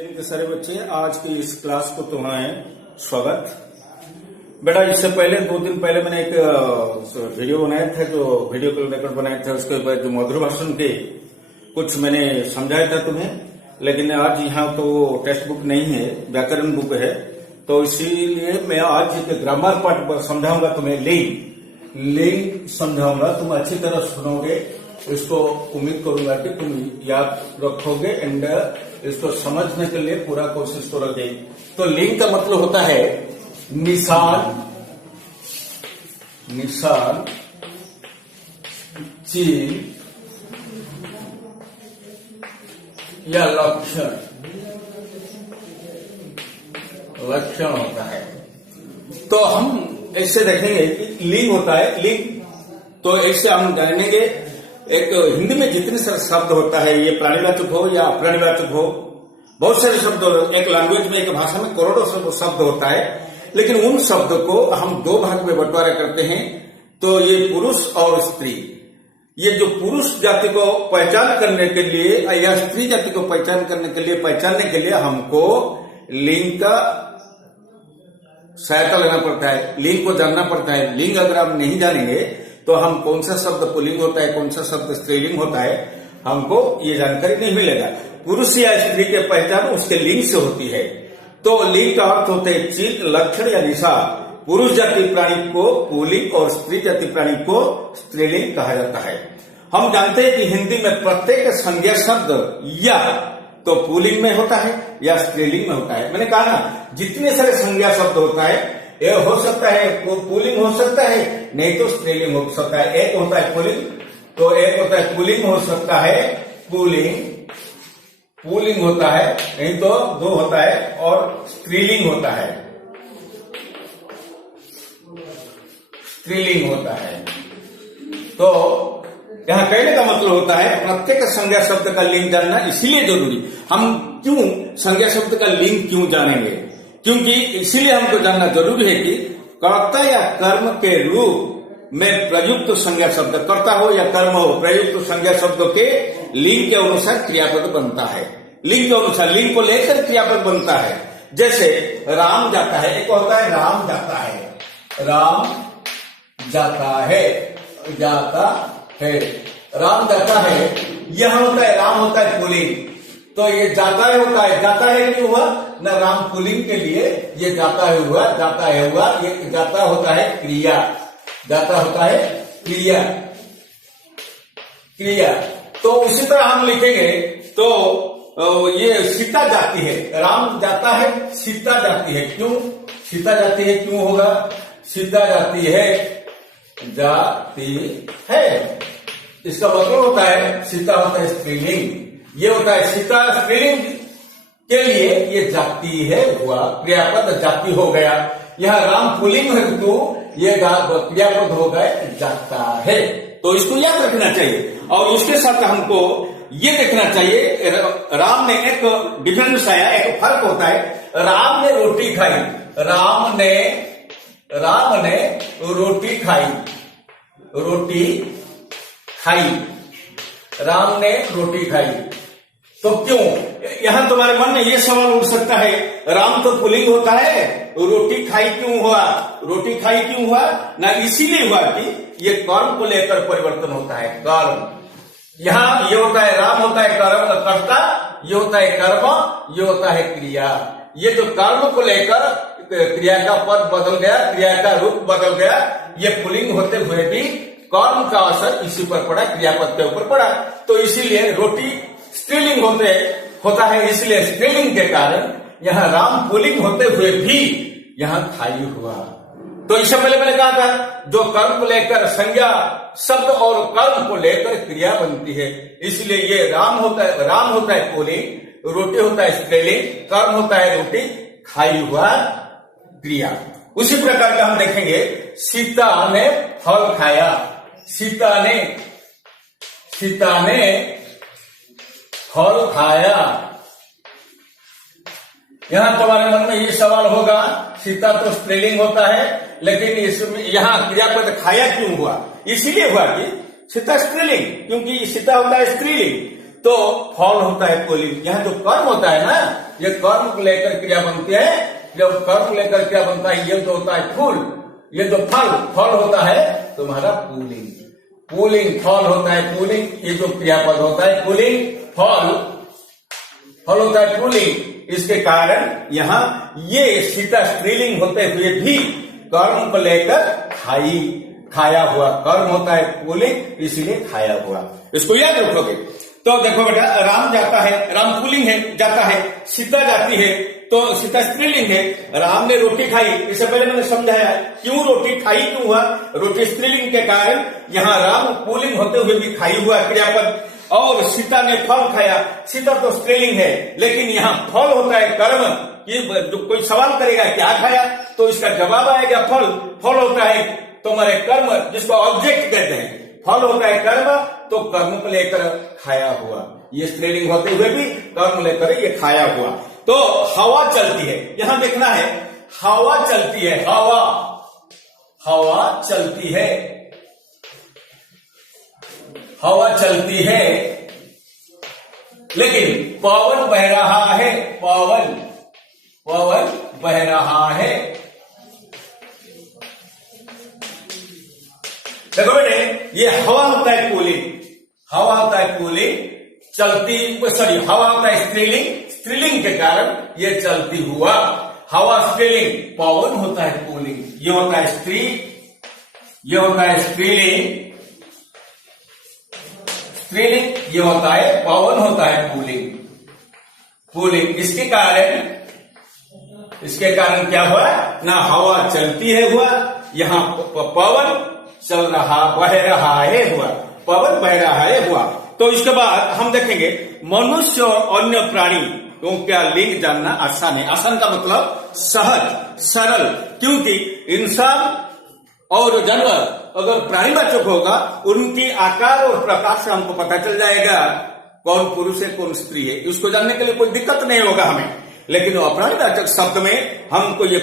के सारे बच्चे आज की इस क्लास को तुम्हारे स्वागत। बेटा इससे पहले 2 दिन पहले मैंने एक वीडियो बनाया था, जो वीडियो को रिकॉर्ड बनाया था, उसके ऊपर जो मधुर भाषण के कुछ मैंने समझाया था तुम्हें। लेकिन आज यहाँ तो टेक्स्ट बुक नहीं है, व्याकरण बुक है, तो इसीलिए मैं आज एक ग्रामर पार्ट समझाऊंगा तुम्हें। लिंग समझाऊंगा, तुम अच्छी तरह सुनोगे, इसको उम्मीद करूंगा कि तुम याद रखोगे एंड इसको समझने के लिए पूरा कोशिश करोगे। तो लिंग का मतलब होता है निशान, चिन्ह या लक्षण होता है। तो हम ऐसे देखेंगे कि लिंग होता है। लिंग तो ऐसे हम जानेंगे, एक हिंदी में जितने सारे शब्द होता है, ये प्राणीवाचक हो या अप्राणीवाचक हो, बहुत सारे शब्द एक लैंग्वेज में, एक भाषा में करोड़ों शब्द होता है। लेकिन उन शब्द को हम 2 भाग में बंटवारा करते हैं। तो ये पुरुष और स्त्री, ये जो पुरुष जाति को पहचान करने के लिए या स्त्री जाति को पहचानने के लिए हमको लिंग का सहायता लेना पड़ता है, लिंग को जानना पड़ता है। लिंग अगर हम नहीं जानेंगे तो हम कौन सा शब्द पुल्लिंग होता है, कौन सा शब्द स्त्रीलिंग होता है, हमको ये जानकारी नहीं मिलेगा। पुरुष या स्त्री के पहचान उसके लिंग से होती है। तो लिंग का अर्थ होते है चिन्ह, लक्षण या निशान। पुरुष जाति प्राणी को पुल्लिंग और स्त्री जाति प्राणी को स्त्रीलिंग कहा जाता है। हम जानते हैं कि हिंदी में प्रत्येक संज्ञा शब्द या तो पुल्लिंग में होता है या स्त्रीलिंग में होता है। मैंने कहा ना, जितने सारे संज्ञा शब्द होता है, ये हो सकता है पुल्लिंग हो सकता है, नहीं तो स्त्रीलिंग हो सकता है। एक होता है पुल्लिंग, तो एक होता है पुल्लिंग हो सकता है, पुल्लिंग होता है, नहीं तो 2 होता है, और स्त्रीलिंग होता है, स्त्रीलिंग होता है। तो यहाँ कहने का मतलब होता है प्रत्येक संज्ञा शब्द का लिंग जानना इसलिए जरूरी। हम क्यों संज्ञा शब्द का लिंग क्यों जानेंगे? क्योंकि इसीलिए हमको जानना जरूरी है कि कर्ता या कर्म के रूप में प्रयुक्त संज्ञा शब्द, कर्ता हो या कर्म हो, प्रयुक्त संज्ञा शब्दों के लिंग के अनुसार क्रियापद बनता है। लिंग के अनुसार, लिंग को लेकर क्रियापद बनता है। जैसे राम जाता है, एक होता है राम जाता है, राम जाता है, राम जाता है, यह होता है, राम होता है पुल्लिंग। तो ये जाता है होता है, जाता है क्यों हुआ ना, राम पुल्लिंग के लिए ये जाता है हुआ, ये जाता होता है क्रिया, जाता होता है क्रिया। तो उसी तरह हम लिखेंगे तो ये सीता जाती है, राम जाता है, सीता जाती है। क्यों सीता जाती है, क्यों होगा? सीता जाती है, इसका मतलब होता है सीता होता है स्त्रीलिंग, ये होता है सीता स्त्रीलिंग के लिए ये जाति है हुआ, क्रियापद जाति हो गया। यह राम पुल्लिंग है तो ये क्रियापद हो गए जाता है। तो इसको याद रखना चाहिए। और उसके साथ हमको ये देखना चाहिए, राम ने एक डिफरेंस आया, एक फर्क होता है। राम ने रोटी खाई, राम ने रोटी खाई, राम ने रोटी खाई। तो क्यों? यहां तुम्हारे मन में ये सवाल उठ सकता है, राम तो पुल्लिंग होता है, रोटी खाई क्यों हुआ? रोटी खाई क्यों हुआ ना, इसीलिए हुआ कि ये कर्म को लेकर परिवर्तन होता है। कर्म यहां ये होता है, राम होता है कर्म कर्ता, ये होता है कर्म, ये होता है क्रिया। ये जो कर्म को लेकर क्रिया का पद बदल गया, क्रिया का रूप बदल गया, ये पुल्लिंग होते हुए भी कर्म का असर इसी पर पड़ा, क्रियापद के ऊपर पड़ा। तो इसीलिए रोटी स्त्रीलिंग होता है, इसलिए स्त्रीलिंग के कारण यहाँ राम पुल्लिंग होते हुए भी यहाँ खाई हुआ। तो इससे पहले मैंने कहा था, जो कर्म को लेकर संज्ञा शब्द और कर्म को लेकर क्रिया बनती है, इसलिए ये राम होता है पुल्लिंग, रोटी होता है स्त्रीलिंग, कर्म होता है रोटी, खाई हुआ क्रिया। उसी प्रकार का हम देखेंगे, सीता ने फल खाया, सीता ने फल खाया। यहां तुम्हारे मन में ये सवाल होगा, सीता तो स्त्रीलिंग होता है, लेकिन इसमें यहां क्रियापद खाया क्यों हुआ? इसीलिए हुआ कि सीता स्त्रीलिंग, क्योंकि सीता होता है स्त्रीलिंग, तो फॉल होता है पुलिंग। यहाँ जो कर्म होता है ना, ये कर्म को लेकर क्रिया बनती है। जब कर्म लेकर क्रिया बनता है, ये जो होता है फूल, ये जो फल होता है तुम्हारा पुलिंग। पुलिंग फल होता है पुलिंग, ये जो क्रियापद होता है पुलिंग, फल होता है पुलिंग। इसके कारण यहाँ ये सीता स्त्रीलिंग होते हुए भी कर्म को लेकर खाया हुआ, कर्म होता है पुलिंग, इसीलिए खाया हुआ। इसको याद रखोगे। तो देखो बेटा, राम जाता है, राम पुलिंग है, जाता है, सीता जाती है, तो सीता स्त्रीलिंग है। राम ने रोटी खाई, इससे पहले मैंने समझाया क्यों रोटी खाई क्यों हुआ। रोटी स्त्रीलिंग के कारण यहाँ राम पुलिंग होते हुए भी खाई हुआ क्रियापद। और सीता ने फल खाया, सीता तो स्त्रीलिंग है, लेकिन यहाँ फल होता है कर्म। ये जो कोई सवाल करेगा क्या खाया, तो इसका जवाब आएगा फल। फल होता है तुम्हारे कर्म, जिसको ऑब्जेक्ट कहते हैं। फल होता है कर्म, तो कर्म को लेकर खाया हुआ। ये स्त्रीलिंग होते हुए भी कर्म लेकर ये खाया हुआ। तो हवा चलती है, यहां देखना है, हवा चलती है, हवा चलती है, हवा चलती है, लेकिन पवन बह रहा है, पवन बह रहा है। देखो बेटे, ये हवा होता है पुलिंग, हवा होता है पुलिंग, चलती, सॉरी, हवा होता है स्त्रीलिंग, स्त्रीलिंग के कारण ये चलती हुआ। हवा स्त्रीलिंग, पवन होता है पुलिंग, ये होता है स्त्री, ये होता है स्त्रीलिंग, स्त्रीलिंग, ये होता है पवन, होता है पुलिंग, पुलिंग। इसके कारण क्या हुआ ना, हवा चलती है हुआ, यहाँ पवन चल रहा, बह रहा है हुआ, पवन बह रहा है हुआ। तो इसके बाद हम देखेंगे मनुष्य और अन्य प्राणी तो क्या लिंग जानना आसान है। आसान का मतलब सहज, सरल, क्योंकि इंसान और जानवर अगर प्राणीवाचक होगा, उनकी आकार और प्रकार से हमको पता चल जाएगा कौन पुरुष है कौन स्त्री है। इसको जानने के लिए कोई दिक्कत नहीं होगा हमें। लेकिन अप्राणीवाचक शब्द में हमको ये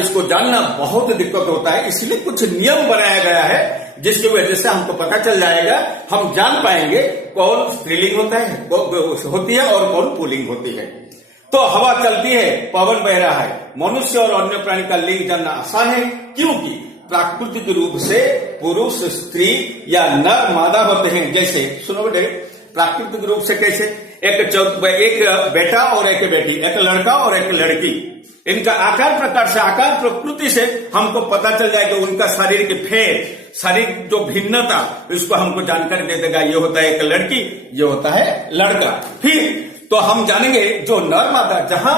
इसको जानना बहुत दिक्कत होता है, इसलिए कुछ नियम बनाया गया है जिसकी वजह से हमको पता चल जाएगा, हम जान पाएंगे कौन स्त्रीलिंग होती है और कौन पुल्लिंग होती है। तो हवा चलती है, पवन बह रहा है। मनुष्य और अन्य प्राणी का लिंग जानना आसान है, क्योंकि प्राकृतिक रूप से पुरुष स्त्री या नर मादा होते हैं। जैसे सुनो बेटे, प्राकृतिक रूप से कैसे, एक बेटा और एक बेटी, एक लड़का और एक लड़की, इनका आकार प्रकार से, आकार प्रकृति से हमको पता चल जाएगा उनका शारीरिक भेद, शारीरिक जो भिन्नता, इसको हमको जानकारी दे देगा। ये होता है एक लड़की, ये होता है लड़का। फिर तो हम जानेंगे जो नर मादा, जहां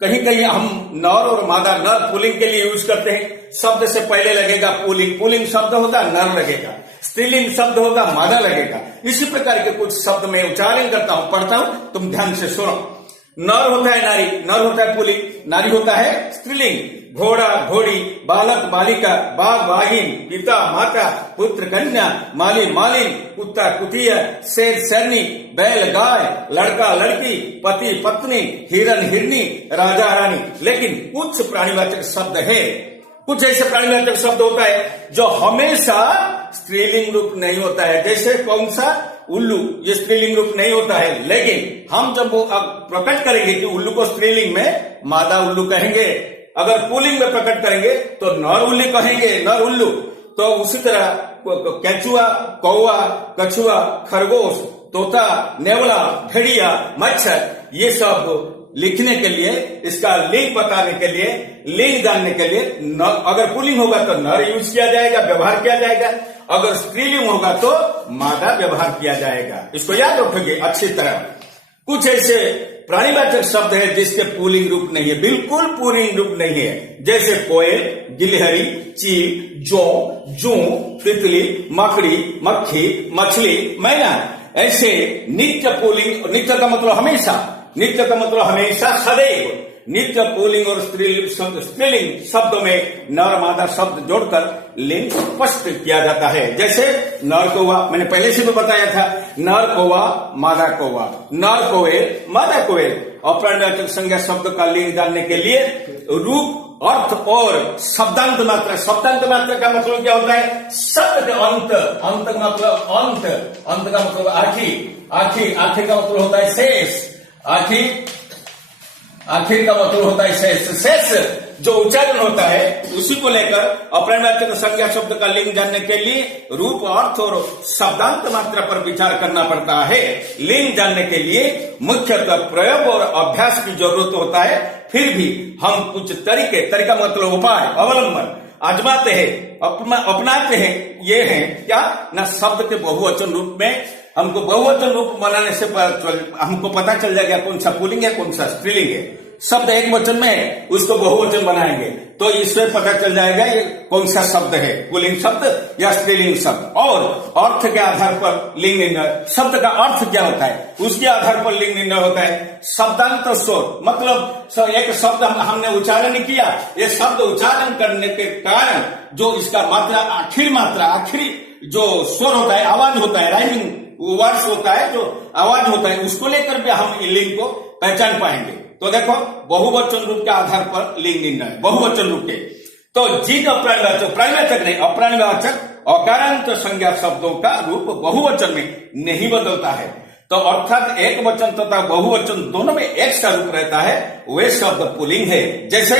कहीं कहीं हम नर और मादा, नर पुल्लिंग के लिए यूज करते हैं, शब्द से पहले लगेगा पुल्लिंग, पुल्लिंग शब्द होगा नर लगेगा, स्त्रीलिंग शब्द होगा मादा लगेगा। इसी प्रकार के कुछ शब्द में उच्चारण करता हूं, पढ़ता हूं, तुम ध्यान से सुनो। नर होता है नारी, नर होता है पुल्लिंग, नारी होता है स्त्रीलिंग। घोड़ा घोड़ी, बालक बालिका, बाघ बाघिन, पिता माता, पुत्र कन्या, माली मालिन, कुत्ता कुतिया, शेर शेरनी, बैल गाय, लड़का लड़की, पति पत्नी, हिरन हिरनी, राजा रानी। लेकिन कुछ प्राणीवाचक शब्द है, कुछ ऐसे प्राणीवाचक शब्द होता है जो हमेशा स्त्रीलिंग रूप नहीं होता है। जैसे कौन सा, उल्लू, ये स्त्रीलिंग रूप नहीं होता है, लेकिन हम जब वो अब प्रकट करेंगे कि उल्लू को स्त्रीलिंग में मादा उल्लू कहेंगे, अगर पुल्लिंग में प्रकट करेंगे तो नर उल्लू कहेंगे, नर उल्लू। तो उसी तरह केंचुआ, कौवा, कछुआ, खरगोश, तोता, नेवला, भेड़िया, मच्छर, ये सब लिखने के लिए, इसका लिंग बताने के लिए, लिंग जानने के लिए अगर पुल्लिंग होगा तो नर यूज किया जाएगा, व्यवहार किया जाएगा। अगर स्त्रीलिंग होगा तो मादा व्यवहार किया जाएगा। इसको याद रखोगे अच्छी तरह। कुछ ऐसे प्राणीवाचक शब्द है जिसके पुल्लिंग रूप नहीं है, बिल्कुल पुल्लिंग रूप नहीं है। जैसे कोयल, गिलहरी, चील, जौ, जू, तितली, मकड़ी, मक्खी, मछली, मैना। ऐसे नित्य पुल्लिंग, नित्य का मतलब हमेशा, नित्य का मतलब हमेशा, सदैव। नित्य पुल्लिंग और स्त्रीलिंग शब्द में नर मादा शब्द जोड़कर लिंग स्पष्ट किया जाता है। जैसे नर कौवा, मैंने पहले से भी बताया था, नर कौवा, मादा कौवा, नर कोयल, मादा कोयल। अप्राणवाचक संज्ञा शब्द का लिंग जानने के लिए रूप, अर्थ और शब्दांत मात्रा। शब्दांत मात्रा का मतलब क्या होता है, शब्द के अंत, अंत का मतलब अंत, अंत का मतलब आखिरी। आखिर, आखिर का मतलब होता है शेष, आखिर का मतलब होता है शेष। शेष जो उच्चारण होता है उसी को लेकर अप्राणवाचक संज्ञा शब्द का लिंग जानने के लिए रूप, अर्थ और शब्दांत मात्रा पर विचार करना पड़ता है। लिंग जानने के लिए मुख्यतः प्रयोग और अभ्यास की जरूरत होता है। फिर भी हम कुछ तरीका मतलब उपाय, अवलंबन आजमाते हैं, अपनाते हैं। ये है क्या ना, शब्द के बहुवचन रूप में हमको बहुवचन रूप बनाने से हमको पता चल जाएगा कौन सा पुल्लिंग है कौन सा स्त्रीलिंग है। शब्द एक वचन में है उसको बहुवचन बनाएंगे तो इससे पता चल जाएगा ये कौन सा शब्द है, पुल्लिंग शब्द या स्त्रीलिंग शब्द। और अर्थ के आधार पर लिंग निर्णय, शब्द का अर्थ क्या होता है उसके आधार पर लिंग निर्णय होता है। शब्दांत स्वर मतलब एक शब्द हमने उच्चारण किया, ये शब्द उच्चारण करने के कारण जो इसका आखिरी जो स्वर होता है, आवाज होता है, राइमिंग वर्ड्स होता है, जो आवाज होता है, उसको लेकर भी हम लिंग को पहचान पाएंगे। तो देखो बहुवचन रूप के आधार पर लिंग निर्णय, बहुवचन रूप के। तो जिन प्राणवाचक नहीं, अप्राणवाचक अकारांत संज्ञा शब्दों का रूप बहुवचन में नहीं बदलता है। तो अर्थात एक वचन तथा बहुवचन दोनों में एक सा रूप रहता है, वे शब्द पुल्लिंग है। जैसे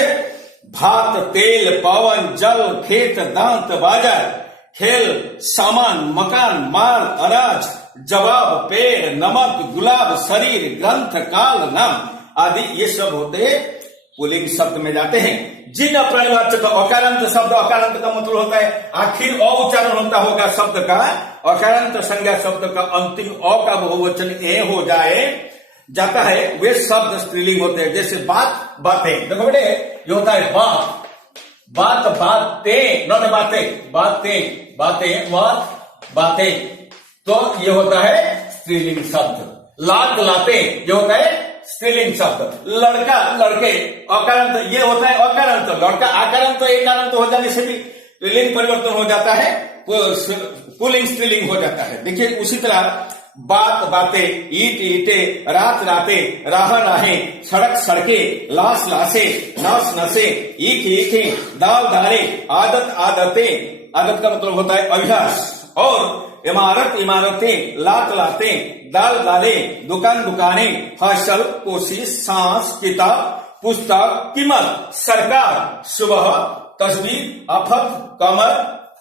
भात, तेल, पवन, जल, खेत, दांत, बाजार, खेल, सामान, मकान, माल, अनाज, जवाब, पेड़, नमक, गुलाब, शरीर, ग्रंथ, काल, नाम आदि ये सब होते पुल्लिंग शब्द में जाते हैं। जिन अप्राणवाचक अकारांत शब्द, अकारांत का मतलब होता है आखिर अ उच्चारण होता होगा शब्द का, अकारांत संज्ञा शब्द का अंतिम अ का बहुवचन ए हो जाता है, वे शब्द स्त्रीलिंग होते हैं। जैसे बात, बातें, देखो बेटे ये होता है बात, बातें, नॉट बातें, बातें, तो ये होता है स्त्रीलिंग शब्द। लात, लाते ये होता है स्त्रीलिंग शब्द। लड़का, लड़के अकारांत ये होता है अकारांत। लड़का आकारांत एकारांत हो जाने से भी लिंग परिवर्तन हो जाता है, पुल्लिंग स्त्रीलिंग हो जाता है। देखिए उसी तरह बात, बातें, ईट, ईटे, रात, राते, राह, राहें, सड़क, सड़के, लाश, लाशे, नस, नसे, ईख, ईखे, दाल, दाले, आदत, आदतें, आदत का मतलब होता है अभ्यास। और इमारत, इमारतें, लात, लातें, दाल, दाले, दुकान, दुकानें, फसल, कोशिश, सांस, किताब, पुस्तक, कीमत, सरकार, सुबह, तस्वीर, आफत, कमर,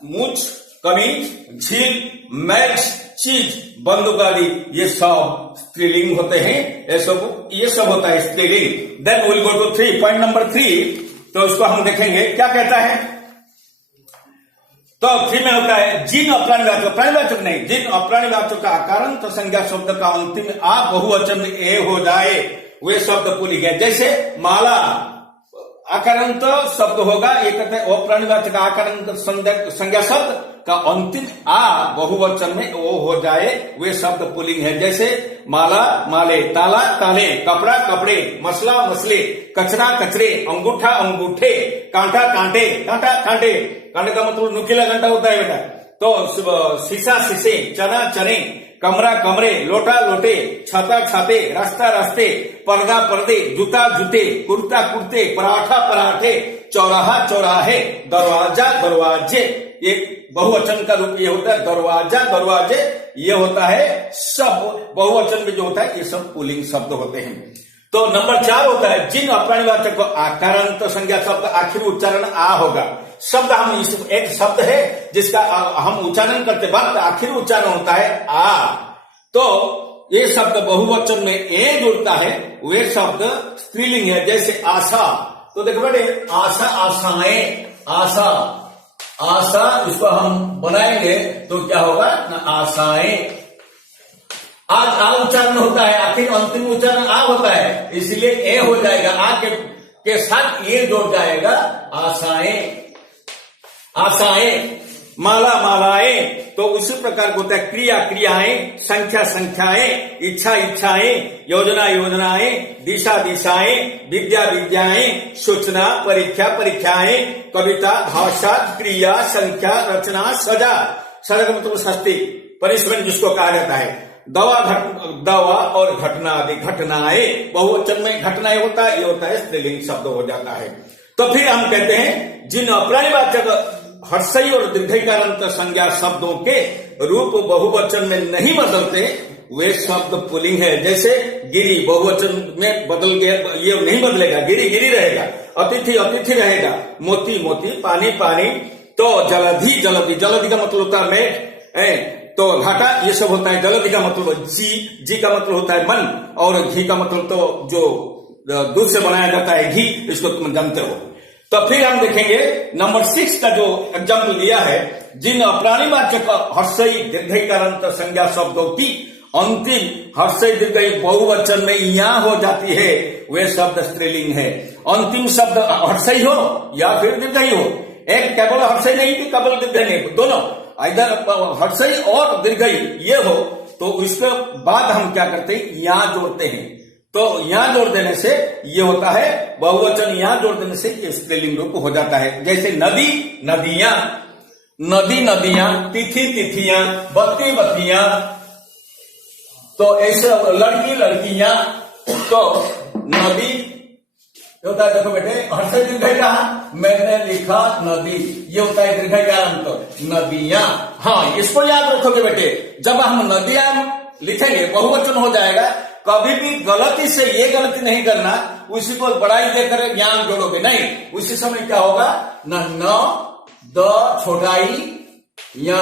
मूछ, कमीज, झील, मैच, चीज, बंदूक आदि ये सब स्त्रीलिंग होते हैं। ये सब होता है स्त्रीलिंग। Then will go to 3, point number 3। तो उसको हम देखेंगे क्या कहता है। तो 3 में होता है जिन अप्राणवाचक, प्राणवाचक नहीं, जिन अप्राणवाचक का आकारांत संज्ञा शब्द का अंतिम आ बहुवचन में ए हो जाए वे शब्द पुल्लिंग है। जैसे माला आकारांत शब्द होगा, ये कहते हैं अप्राणवाचक आकारांत संज्ञा शब्द का अंतिम आ बहुवचन में ओ हो जाए वे शब्द पुल्लिंग है। जैसे माला, माले, ताला, ताले, कपड़ा, कपड़े, मसला, मसले, कचरा, कचरे, अंगूठा, अंगूठे, कांटा, कांटे, कांटा, कांटे, कांटे का मतलब नुकीला कांटा होता है बेटा। तो शीशा, शीशे, चना, चने, कमरा, कमरे, लोटा, लोटे, छाता, छाते, रास्ता, रास्ते, पर्दा, पर्दे, जूता, जूते, कुर्ता, कुर्ते, पराठा, पराठे, चौराहा, चौराहे, दरवाजा, दरवाजे, ये बहुवचन का रूप ये होता है दरवाजा, दरवाजे, ये होता है सब बहुवचन में जो होता है ये सब पुल्लिंग शब्द होते हैं। तो नंबर 4 होता है जिन अप्राणवाचक को आकारांत संज्ञा शब्द आखिर उच्चारण आ होगा। शब्द हम एक शब्द है जिसका हम उच्चारण करते वक्त आखिर उच्चारण होता है आ, तो ये शब्द बहुवचन में ए जुड़ता है, वे शब्द स्त्रीलिंग है। जैसे आशा, तो देखो बेटे आशा, आशाएं, आशा, आशा इसको हम बनाएंगे तो क्या होगा ना आशाएं। आज आ उच्चारण होता है, आखिर अंतिम उच्चारण आ होता है, इसलिए ए हो जाएगा, आ के साथ ए जोड़ जाएगा आशाएं, आशाएं, माला, मालाएं। तो उसी प्रकार को होता है क्रिया, क्रियाएं, संख्या, संख्याएं, इच्छा, इच्छाएं, योजना, योजनाएं, दिशा, दिशाएं, विद्या, विद्याएं, सूचना, परीक्षा, परीक्षाएं, कविता, भाषा, क्रिया, संख्या, रचना, सजा, सजा का मतलब शास्ति, पनिशमेंट जिसको कहा जाता है, दवा और घटना आदि, घटनाएं बहुवचन में घटनाएं होता है, ये होता है स्त्रीलिंग शब्द हो जाता है। तो फिर हम कहते हैं जिन अप्राणवाचक हर्षई और दीर्घईकारांत संज्ञा शब्दों के रूप बहुवचन में नहीं बदलते वे शब्द पुल्लिंग है। जैसे गिरी बहुवचन में बदल गया, ये नहीं बदलेगा, गिरी गिरी रहेगा, अतिथि अतिथि रहेगा, मोती मोती, पानी पानी। तो जलधि जलधि, जलधि का मतलब होता है मेघ, तो घाटा, ये सब होता है। जलधि का मतलब जी का मतलब होता है मन, और घी का मतलब तो जो दूध से बनाया जाता है घी, इसको तुम जानते हो। तो फिर हम देखेंगे नंबर 6 का जो एग्जाम्पल दिया है, जिन अप्राणीवाचक हर्षई दीर्घईकारांत संज्ञा शब्दों की अंतिम हर्षई दीर्घई बहुवचन में या हो जाती है, वे शब्द स्त्रीलिंग है। अंतिम शब्द हर्षई हो या फिर दीर्घई हो, एक केवल हर्षई नहीं कि केवल दीर्घई नहीं, दोनों इधर हर्षई और दीर्घई ये हो, तो उसके बाद हम क्या करते हैं, या जोड़ते हैं। तो यहां जोड़ देने से ये होता है बहुवचन, यहां जोड़ देने से ये स्त्रीलिंग रूप हो जाता है। जैसे नदी नदियां, नदी नदियां, तिथि तिथियां, बत्ती बत्तियां, तो ऐसे लड़की लड़कियां, तो नदी होता है। देखो बेटे, हर्षई दीर्घई कहा, मैंने लिखा नदी, ये होता है दीर्घई का अंत, नदियां। हाँ, इसको याद रखोगे बेटे, जब हम नदियां लिखेंगे बहुवचन हो जाएगा। कभी भी गलती से ये गलती नहीं करना, उसी को बढ़ाई देकर ज्ञान जोड़ोगे नहीं, उसी समय क्या होगा, न द छोटाई या,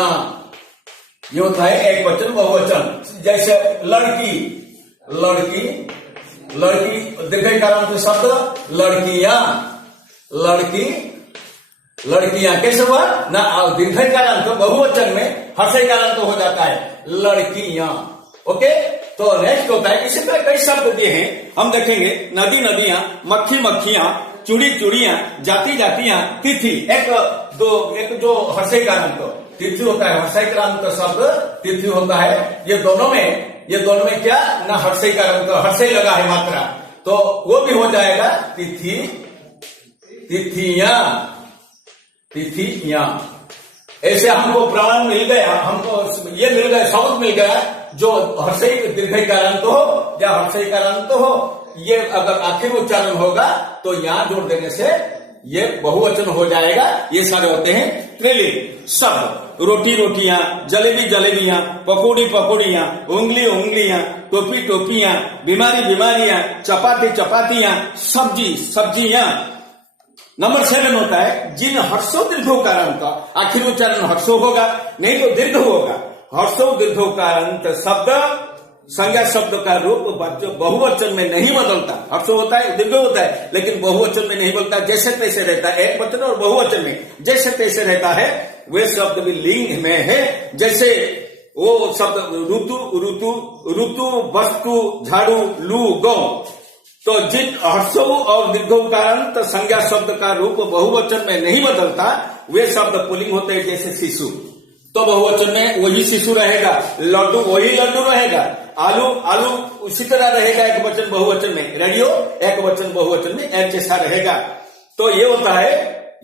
ये होता है एक वचन बहुवचन। जैसे लड़की लड़की लड़की, दीर्घई कारांत शब्द लड़कियां, लड़की लड़कियां, कैसे हुआ ना, दीर्घई कारांत बहुवचन में हर्षई कारांत हो जाता है, लड़कियां। ओके, तो नेक्स्ट होता है, इसी तरह कई शब्द दिए हैं, हम देखेंगे। नदी नदियां, मक्खी मक्खियां, चुड़ी चुड़ियां, जाति जातियां, तिथि, एक जो हर्षई कारांत तिथि होता है, हर्षई कारांत शब्द तिथि होता है। ये दोनों में क्या ना, हर्षई कारांत, हर्षई लगा है मात्रा, तो वो भी हो जाएगा तिथि तिथियां, तिथियां। ऐसे हमको प्रमाण मिल गया, हमको ये मिल गया, शब्द मिल गया, जो हर्षई दीर्घई कारांत हो या हर्षई कारांत हो, ये अगर आखिर उच्चारण होगा तो यहां जोड़ देने से ये बहुवचन हो जाएगा। ये सारे होते हैं स्त्रीलिंग शब्द। रोटी रोटियां, जलेबी जलेबियां, पकौड़ी पकौड़ियां, उंगली उंगलियां, टोपी टोपियां, बीमारी बीमारियां, चपाती चपातियां, सब्जी सब्जियां। नंबर 7 होता है, जिन हर्षो दीर्घोकारांत, आखिर उच्चारण हर्षो होगा, नहीं तो दीर्घ होगा। हर्षो दीर्घोकारांत शब्द संज्ञा शब्द का रूप बहुवचन में नहीं बदलता। हर्षो होता है, दीर्घ होता है, लेकिन बहुवचन में नहीं बदलता, जैसे तैसे रहता है। एक वचन और बहुवचन में जैसे तैसे रहता है, वे शब्द भी लिंग में है। जैसे वो शब्द ऋतु ऋतु ऋतु, वस्तु, झाड़ू, लू, गौ। तो जिन हर्षो और दीर्घोकारांत संज्ञा शब्द का रूप बहुवचन में नहीं बदलता, वे शब्द पुल्लिंग होते हैं। जैसे शिशु, तो बहुवचन में वही शिशु रहेगा, लड्डू वही लड्डू रहेगा, आलू आलू उसी तरह रहेगा एक वचन बहुवचन में, रेडियो एक वचन बहुवचन में एक जैसा रहेगा। तो ये होता है,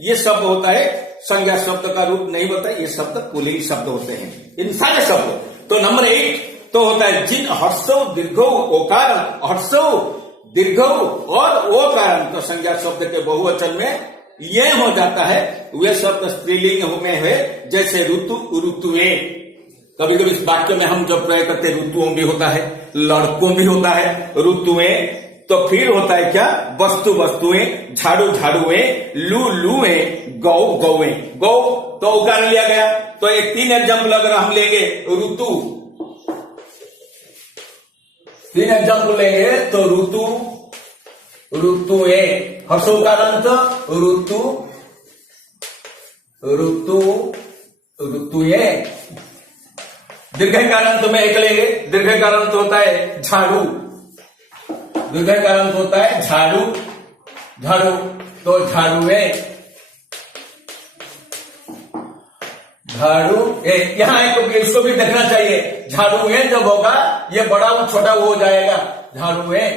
ये शब्द होता है संज्ञा शब्द का रूप नहीं होता है, ये शब्द पुल्लिंग शब्द होते हैं इन सारे शब्द। तो नंबर 8 तो होता है, जिन हर्षो दीर्घो ओकार, हर्षो दीर्घो और ओकार, तो संज्ञा शब्द के बहुवचन में ये हो जाता है, वे शब्द स्त्रीलिंग में है। जैसे ऋतु ऋतुएं, कभी कभी इस वाक्य में हम जब प्रयोग करते हैं, ऋतुओं भी होता है, लड़कों भी होता है, ऋतुएं। तो फिर होता है क्या, वस्तु वस्तुएं, झाड़ू झाड़ुएं, लू लूएं, गौ गौएं। गौ तो उकार लिया गया, तो एक 3 एग्जाम्पल अगर हम लेंगे, ऋतु 3 एग्जाम्पल लेंगे, तो ऋतु ऋतुएं, हर्षोकारांत ऋतु ऋतु ऋतुएं। दीर्घकारांत में एक लेंगे, दीर्घकारांत होता है झाड़ू, दीर्घकारांत होता है झाड़ू झाड़ू, तो झाड़ुएं, झाड़ू। यहाँ एक इसको भी देखना चाहिए, झाड़ुएं जब होगा ये बड़ा वो छोटा वो हो जाएगा, झाड़ुएं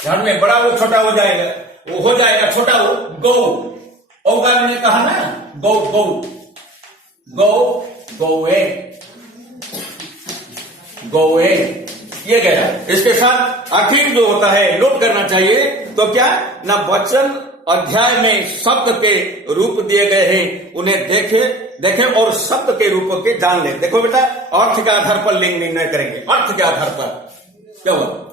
झाड़ुएं, बड़ा वो छोटा हो जाएगा, वो हो जाएगा छोटा वो। गौ, औकार ने कहा ना, गौ गौ गौ गौए गौए, ये गया। इसके साथ आखिर जो होता है नोट करना चाहिए, तो क्या ना, वचन अध्याय में शब्द के रूप दिए गए हैं, उन्हें देखे देखें और शब्द के रूपों के जान ले। देखो बेटा, अर्थ के आधार पर लिंग निर्णय करेंगे, अर्थ के आधार पर। क्या हुआ?